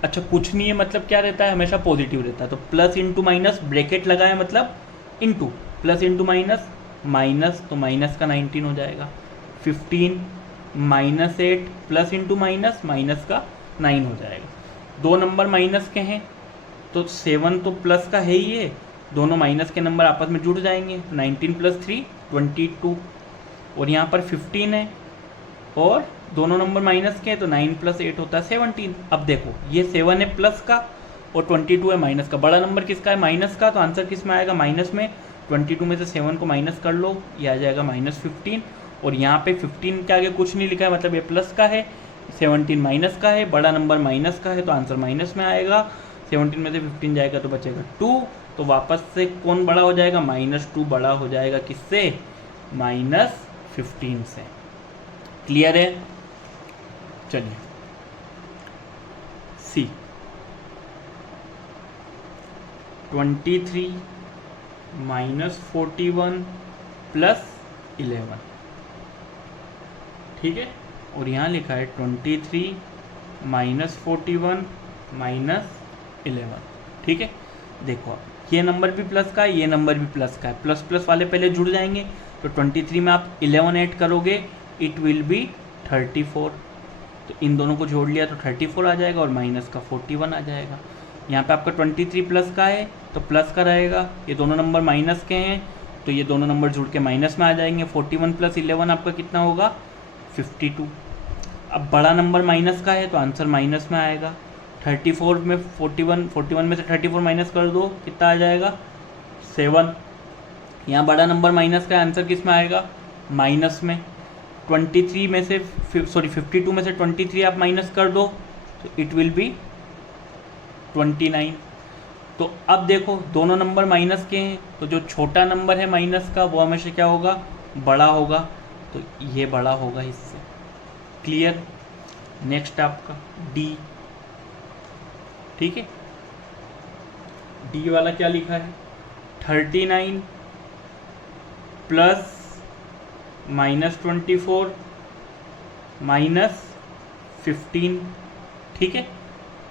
अच्छा कुछ नहीं है मतलब क्या रहता है, हमेशा पॉजिटिव रहता है, तो प्लस इंटू माइनस ब्रैकेट लगाए मतलब into, plus into minus minus, तो माइनस का 19 हो जाएगा। 15 -8 प्लस इंटू माइनस माइनस का 9 हो जाएगा। दो नंबर माइनस के हैं तो 7 तो प्लस का है ही है, दोनों माइनस के नंबर आपस में जुड़ जाएंगे, 19 + 3 22, और यहाँ पर 15 है और दोनों नंबर माइनस के हैं तो 9 + 8 होता है 17। अब देखो ये 7 है प्लस का और 22 है माइनस का, बड़ा नंबर किसका है, माइनस का, तो आंसर किस में आएगा, माइनस में। 22 में से 7 को माइनस कर लो, ये आ जाएगा -15, और यहाँ पे 15 के आगे कुछ नहीं लिखा है मतलब ये प्लस का है, 17 माइनस का है, बड़ा नंबर माइनस का है तो आंसर माइनस में आएगा। 17 में से 15 जाएगा तो बचेगा 2, तो वापस से कौन बड़ा हो जाएगा, -2 बड़ा हो जाएगा किससे, -15 से। क्लियर है, चलिए सी 23 -41 + 11, ठीक है, और यहाँ लिखा है 23 -41 - 11, ठीक है। देखो अब ये नंबर भी प्लस का है, ये नंबर भी प्लस का है, प्लस प्लस वाले पहले जुड़ जाएंगे, तो 23 में आप 11 ऐड करोगे इट विल बी 34, तो इन दोनों को जोड़ लिया तो 34 आ जाएगा और माइनस का 41 आ जाएगा। यहाँ पे आपका 23 प्लस का है तो प्लस का रहेगा, ये दोनों नंबर माइनस के हैं तो ये दोनों नंबर जुड़ के माइनस में आ जाएंगे। 41 + 11 आपका कितना होगा, 52। अब बड़ा नंबर माइनस का है तो आंसर माइनस में आएगा। 34 में 41 में से 34 माइनस कर दो, कितना आ जाएगा, 7। यहाँ बड़ा नंबर माइनस का आंसर किस में आएगा, माइनस में। 22 में से 23 आप माइनस कर दो तो इट विल बी 29। तो अब देखो दोनों नंबर माइनस के हैं तो जो छोटा नंबर है माइनस का वो हमेशा क्या होगा, बड़ा होगा, तो ये बड़ा होगा इससे। क्लियर। नेक्स्ट आपका डी, ठीक है, डी वाला क्या लिखा है, 39 + -24 -15, ठीक है।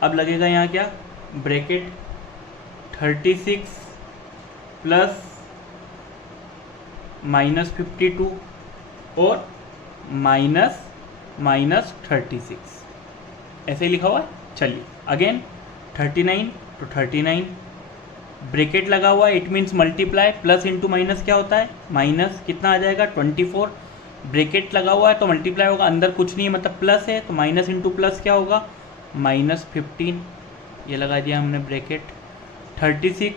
अब लगेगा यहाँ क्या, ब्रैकेट 36 + -52 और -36, ऐसे ही लिखा हुआ है। चलिए अगेन 39 तो 39, ब्रैकेट लगा हुआ है, it means multiply, plus into minus क्या होता है, माइनस, कितना आ जाएगा 24, ब्रैकेट लगा हुआ है तो मल्टीप्लाई होगा, अंदर कुछ नहीं है मतलब प्लस है तो माइनस इंटू प्लस क्या होगा, -15, ये लगा दिया हमने bracket. 36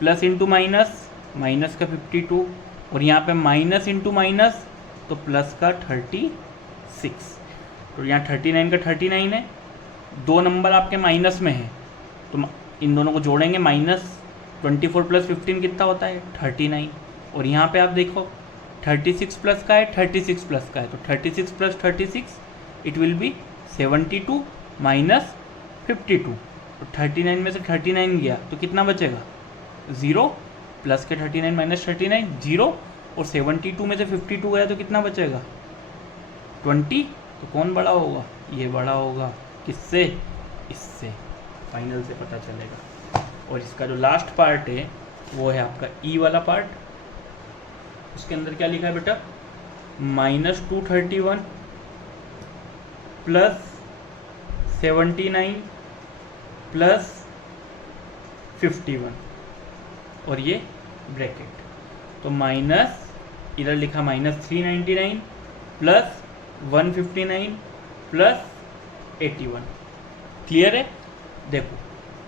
plus into minus, minus का 52, और यहाँ पे माइनस इंटू माइनस तो प्लस का 36, तो यहाँ 39 का 39 है, दो नंबर आपके माइनस में है तो इन दोनों को जोड़ेंगे, -24 + 15 कितना होता है 39। और यहाँ पे आप देखो 36 प्लस का है, 36 प्लस का है, तो 36 + 36 इट विल बी 72 - 52। तो 39 में से 39 गया तो कितना बचेगा 0, प्लस के 39 - 39 0, और 72 में से 52 गया तो कितना बचेगा 20। तो कौन बड़ा होगा, ये बड़ा होगा, किससे, इससे। फाइनल से पता चलेगा। और इसका जो लास्ट पार्ट है वो है आपका ई वाला पार्ट। उसके अंदर क्या लिखा है बेटा, -231 + 79 + 51, और ये ब्रैकेट। तो माइनस इधर लिखा -399 + 159 + 81। क्लियर है। देखो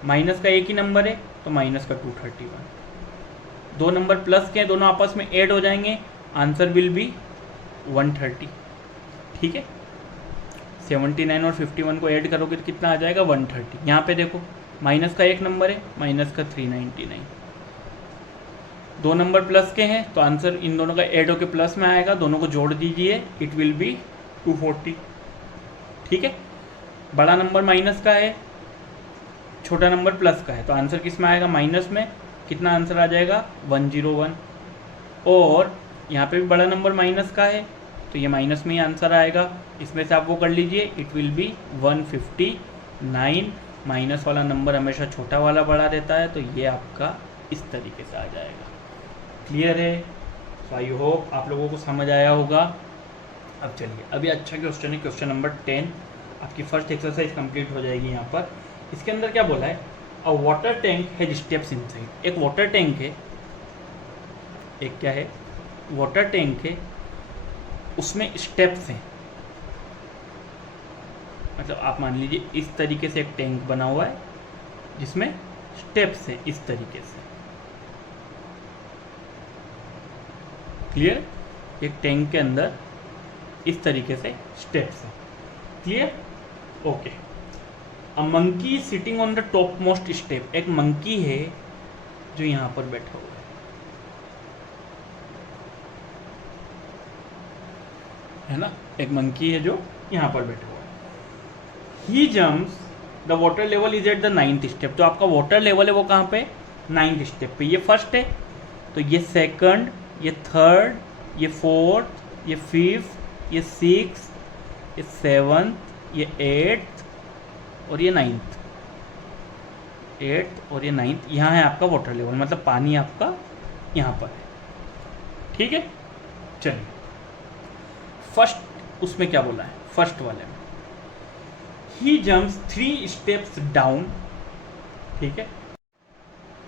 माइनस का एक ही नंबर है तो माइनस का 231, दो नंबर प्लस के दोनों आपस में ऐड हो जाएंगे, आंसर विल बी 130। ठीक है, 79 और 51 को ऐड करोगे तो कितना आ जाएगा 130। यहाँ पे देखो माइनस का एक नंबर है, माइनस का 399, दो नंबर प्लस के हैं तो आंसर इन दोनों का ऐड होकर प्लस में आएगा, दोनों को जोड़ दीजिए, इट विल बी 240। ठीक है, बड़ा नंबर माइनस का है, छोटा नंबर प्लस का है, तो आंसर किस में आएगा माइनस में, कितना आंसर आ जाएगा 101। और यहाँ पे भी बड़ा नंबर माइनस का है तो ये माइनस में ही आंसर आएगा, इसमें से आप वो कर लीजिए, इट विल बी 159। माइनस वाला नंबर हमेशा छोटा वाला बड़ा देता है, तो ये आपका इस तरीके से आ जाएगा। क्लियर है। सो आई होप आप लोगों को समझ आया होगा। अब चलिए, अभी अच्छा क्वेश्चन है, क्वेश्चन नंबर 10, आपकी फर्स्ट एक्सरसाइज कंप्लीट हो जाएगी। यहाँ पर इसके अंदर क्या बोला है, अ water tank has steps inside. एक वाटर टैंक है, एक क्या है वाटर टैंक है, उसमें स्टेप्स हैं। मतलब आप मान लीजिए इस तरीके से एक टैंक बना हुआ है जिसमें स्टेप्स हैं इस तरीके से। क्लियर, एक टैंक के अंदर इस तरीके से स्टेप्स हैं। Clear, okay. A monkey sitting on the top most step. एक मंकी है जो यहाँ पर बैठा हुआ है ना, एक मंकी है जो यहाँ पर बैठा हुआ है। He jumps the water level is at the 9th step. जो आपका वाटर लेवल है वो कहाँ पे 9th स्टेप पे। ये फर्स्ट है तो ये सेकंड, ये थर्ड, ये फोर्थ, ये फिफ्थ, ये सिक्स, ये सेवन्थ, ये 8th और ये 9th। 8th और ये 9th, यहाँ है आपका वाटर लेवल, मतलब पानी आपका यहाँ पर है। ठीक है, चलिए फर्स्ट उसमें क्या बोला है, फर्स्ट वाले में ही जम्प्स 3 स्टेप्स डाउन, ठीक है,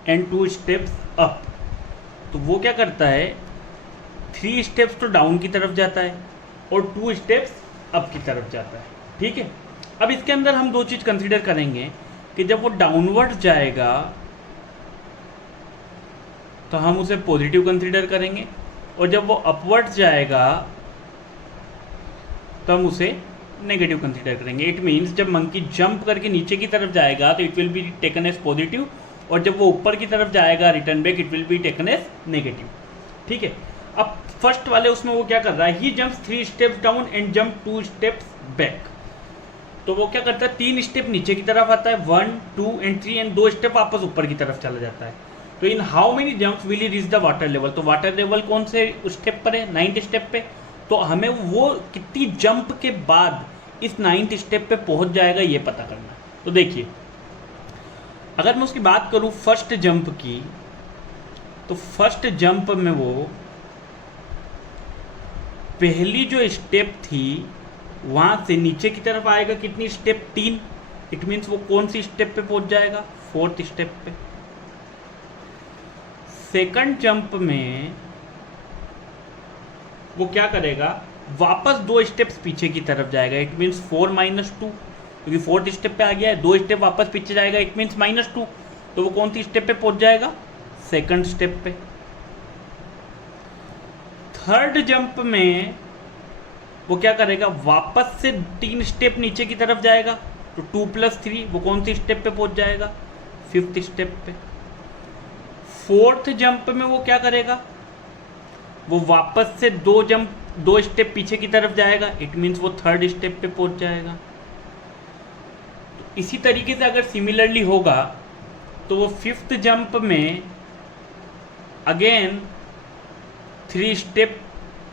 एंड 2 स्टेप्स अप। तो वो क्या करता है, 3 स्टेप्स तो डाउन की तरफ जाता है और 2 स्टेप्स अप की तरफ जाता है। ठीक है, अब इसके अंदर हम 2 चीज़ कंसीडर करेंगे कि जब वो डाउनवर्ड जाएगा तो हम उसे पॉजिटिव कंसीडर करेंगे, और जब वो अपवर्ड जाएगा तो हम उसे नेगेटिव कंसीडर करेंगे। इट मीन्स जब मंकी जंप करके नीचे की तरफ जाएगा तो it will be taken as positive, और जब वो ऊपर की तरफ जाएगा return back, it will be taken as negative. ठीक है, अब फर्स्ट वाले उसमें वो क्या कर रहा है, he jumps 3 steps down and jump 2 steps back. तो वो क्या करता है, 3 स्टेप नीचे की तरफ आता है, 1, 2 एंड 3, एंड 2 स्टेप वापस ऊपर की तरफ चला जाता है। तो in how many jumps will he reach the water level. तो वाटर लेवल कौन से स्टेप पर है, 9th स्टेप पे। तो हमें वो कितनी जंप के बाद इस 9th स्टेप पे पहुंच जाएगा ये पता करना है। तो देखिए, अगर मैं उसकी बात करूं फर्स्ट जंप की, तो फर्स्ट जंप में वो पहली जो स्टेप थी वहां से नीचे की तरफ आएगा, कितनी स्टेप 3। इट मीन्स वो कौन सी स्टेप पे पहुंच जाएगा, 4th स्टेप पे। सेकंड जंप में वो क्या करेगा, वापस 2 स्टेप्स पीछे की तरफ जाएगा। इट मीन्स 4 - 2, क्योंकि 4th स्टेप पे आ गया है, 2 स्टेप वापस पीछे जाएगा, इट मीन्स -2। तो वो कौन सी स्टेप पे पहुंच जाएगा, सेकंड स्टेप पे। थर्ड जंप में वो क्या करेगा, वापस से 3 स्टेप नीचे की तरफ जाएगा, तो 2 + 3 वो कौन सी स्टेप पे पहुंच जाएगा, 5th स्टेप पे। 4th जंप में वो क्या करेगा, वो वापस से 2 स्टेप पीछे की तरफ जाएगा, इट मीन्स वो 3rd स्टेप पे पहुंच जाएगा। तो इसी तरीके से अगर सिमिलरली होगा तो वो 5th जंप में अगेन 3 स्टेप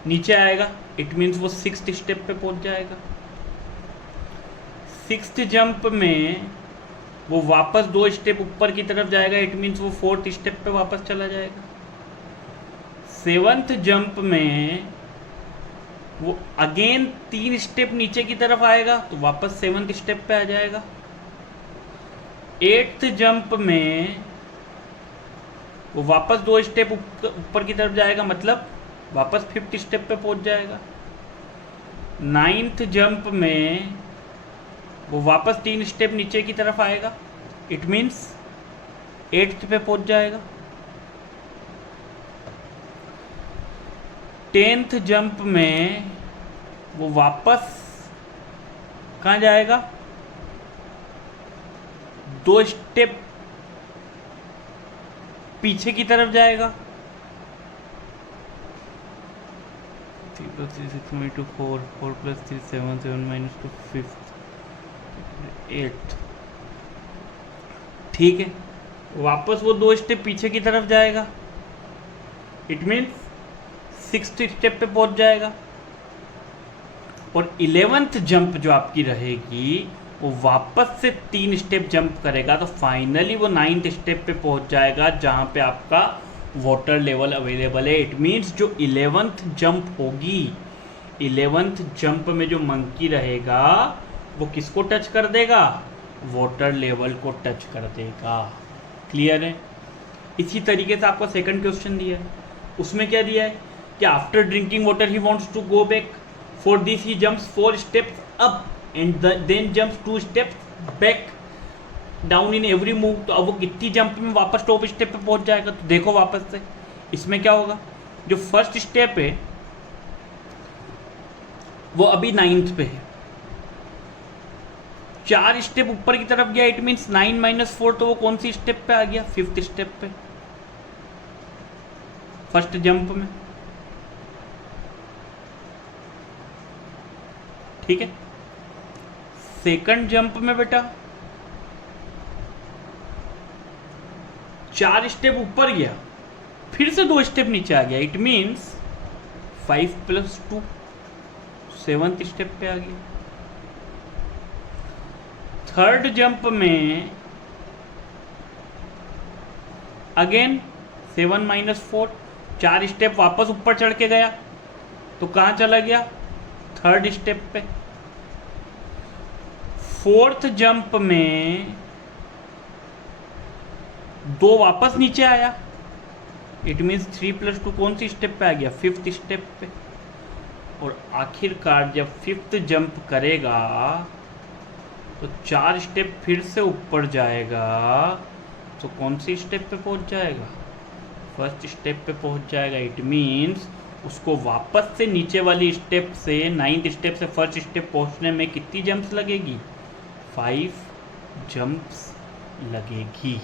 नीचे आएगा, इट मीन्स वो 6th स्टेप पे पहुंच जाएगा। 6th जंप में वो वापस 2 स्टेप ऊपर की तरफ जाएगा, इट मीन्स वो 4th स्टेप पे वापस चला जाएगा। 7th जंप में वो अगेन 3 स्टेप नीचे की तरफ आएगा, तो वापस 7th स्टेप पे आ जाएगा। 8th जंप में वो वापस 2 स्टेप ऊपर की तरफ जाएगा, मतलब वापस 5th स्टेप पे पहुंच जाएगा। 9th जंप में वो वापस 3 स्टेप नीचे की तरफ आएगा, इट मीन्स 8th पे पहुंच जाएगा। 10th जंप में वो वापस कहाँ जाएगा, 2 स्टेप पीछे की तरफ जाएगा, 3 + 3 6 2 4 4 + 3 7 7 - 2 5th 8th। ठीक है, वापस वो 2 स्टेप पीछे की तरफ जाएगा, इट मीन्स 6th स्टेप पे पहुंच जाएगा। और 11th जंप जो आपकी रहेगी वो वापस से 3 स्टेप जंप करेगा, तो फाइनली वो 9th स्टेप पे पहुंच जाएगा जहां पे आपका वाटर लेवल अवेलेबल है। इट मीन्स जो 11th जंप होगी, 11th जंप में जो मंकी रहेगा वो किसको टच कर देगा, वाटर लेवल को टच कर देगा। क्लियर है। इसी तरीके से आपका सेकंड क्वेश्चन दिया है, उसमें क्या दिया है कि after drinking water he wants to go back, for this he jumps 4 steps up and then jumps 2 steps back down in every move. तो अब वो कितनी जंप में वापस टॉप स्टेप पे पहुंच जाएगा, तो देखो वापस से इसमें क्या होगा, जो फर्स्ट स्टेप है वो अभी 9th पे है, 4 स्टेप ऊपर की तरफ गया, इट मीन्स 9 - 4, तो वो कौन सी स्टेप पे आ गया, 5th स्टेप पे, फर्स्ट जंप में। ठीक है। सेकंड जंप में बेटा 4 स्टेप ऊपर गया, फिर से 2 स्टेप नीचे आ गया, इट मीन्स 5 + 2 7th स्टेप पे आ गया। थर्ड जंप में अगेन 7 - 4, 4 स्टेप वापस ऊपर चढ़ के गया, तो कहाँ चला गया, 3rd स्टेप पे। फोर्थ जंप में 2 वापस नीचे आया, इट मीन्स 3 + 2 कौन सी स्टेप पे आ गया, 5th स्टेप पे। और आखिरकार जब 5th जंप करेगा तो 4 स्टेप फिर से ऊपर जाएगा, तो कौन सी स्टेप पे पहुंच जाएगा, फर्स्ट स्टेप पे पहुंच जाएगा। इट मीन्स उसको वापस से नीचे वाली स्टेप से 9th स्टेप से फर्स्ट स्टेप पहुंचने में कितनी जंप्स लगेगी, 5 जंप्स लगेगी।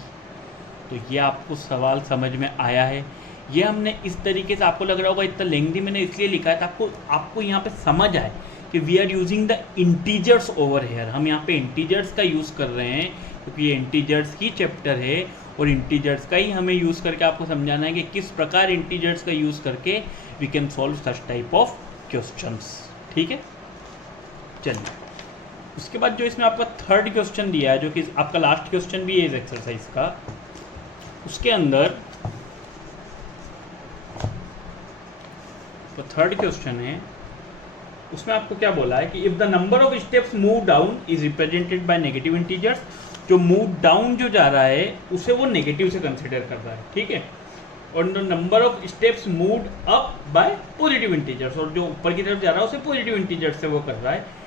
तो ये आपको सवाल समझ में आया है। ये हमने इस तरीके से, आपको लग रहा होगा इतना लेंथी मैंने इसलिए लिखा है था आपको यहाँ पे समझ आए कि we are using the integers over here. हम यहाँ पे इंटीजर्स का यूज़ कर रहे हैं क्योंकि ये इंटीजर्स की चैप्टर है और इंटीजर्स का ही हमें यूज़ करके आपको समझाना है कि किस प्रकार इंटीजर्स का यूज़ करके we can solve such type of questions. ठीक है, चलिए उसके बाद जो इसमें आपका थर्ड क्वेश्चन दिया है, जो कि आपका लास्ट क्वेश्चन भी है इस एक्सरसाइज का, उसके अंदर तो थर्ड क्वेश्चन है, उसमें आपको क्या बोला है कि if the number of steps move down is represented by negative integers, जो मूव डाउन जो जा रहा है उसे वो नेगेटिव से कंसिडर कर रहा है। ठीक है, और the number of steps moved up by positive integers, और जो ऊपर की तरफ जा रहा है उसे पॉजिटिव इंटीजर्स से वो कर रहा है।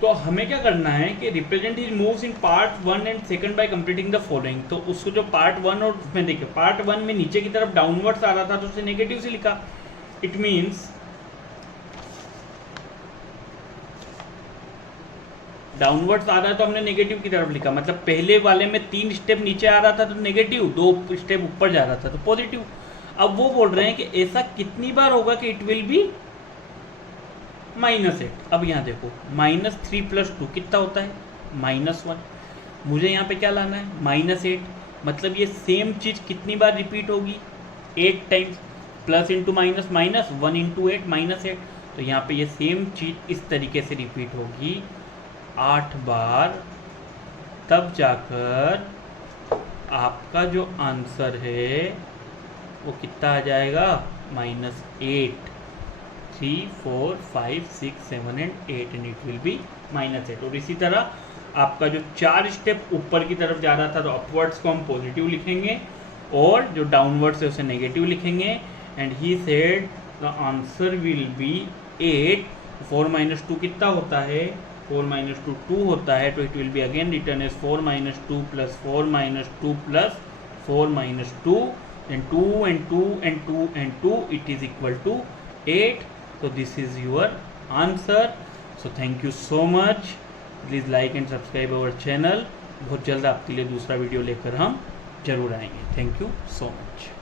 तो हमें क्या करना है कि represent his moves in part 1 and second by completing the following. तो उसको जो पार्ट 1 और में देखिए, पार्ट 1 में नीचे की तरफ डाउनवर्ड्स आ रहा था तो उसे नेगेटिव से लिखा। इट मीन्स डाउनवर्ड्स आ रहा है तो हमने नेगेटिव की तरफ लिखा, मतलब पहले वाले में 3 स्टेप नीचे आ रहा था तो नेगेटिव, 2 स्टेप ऊपर जा रहा था तो पॉजिटिव। अब वो बोल रहे हैं कि ऐसा कितनी बार होगा कि इट विल बी -8। अब यहाँ देखो -3 + 2 कितना होता है -1। मुझे यहाँ पे क्या लाना है -8, मतलब ये सेम चीज़ कितनी बार रिपीट होगी 8 times, plus into minus minus 1 × 8 -8। तो यहाँ पे ये सेम चीज़ इस तरीके से रिपीट होगी 8 बार, तब जाकर आपका जो आंसर है वो कितना आ जाएगा -8। 3 4 5 6 7 and 8 and it will B -8। और इसी तरह आपका जो 4 स्टेप ऊपर की तरफ जा रहा था तो अपवर्ड्स को हम पॉजिटिव लिखेंगे और जो डाउनवर्ड्स है उसे नेगेटिव लिखेंगे। And he said the answer will B 8। 4 - 2 कितना होता है 4 - 2 2 होता है, तो it will be again return as 4 - 2 + 4 - 2 + 4 - 2 and 2 and 2 and 2 and 2 it is equal to 8. So this is your answer. So thank you so much. Please like and subscribe our channel. बहुत जल्द आपके लिए दूसरा वीडियो लेकर हम जरूर आएंगे। Thank you so much.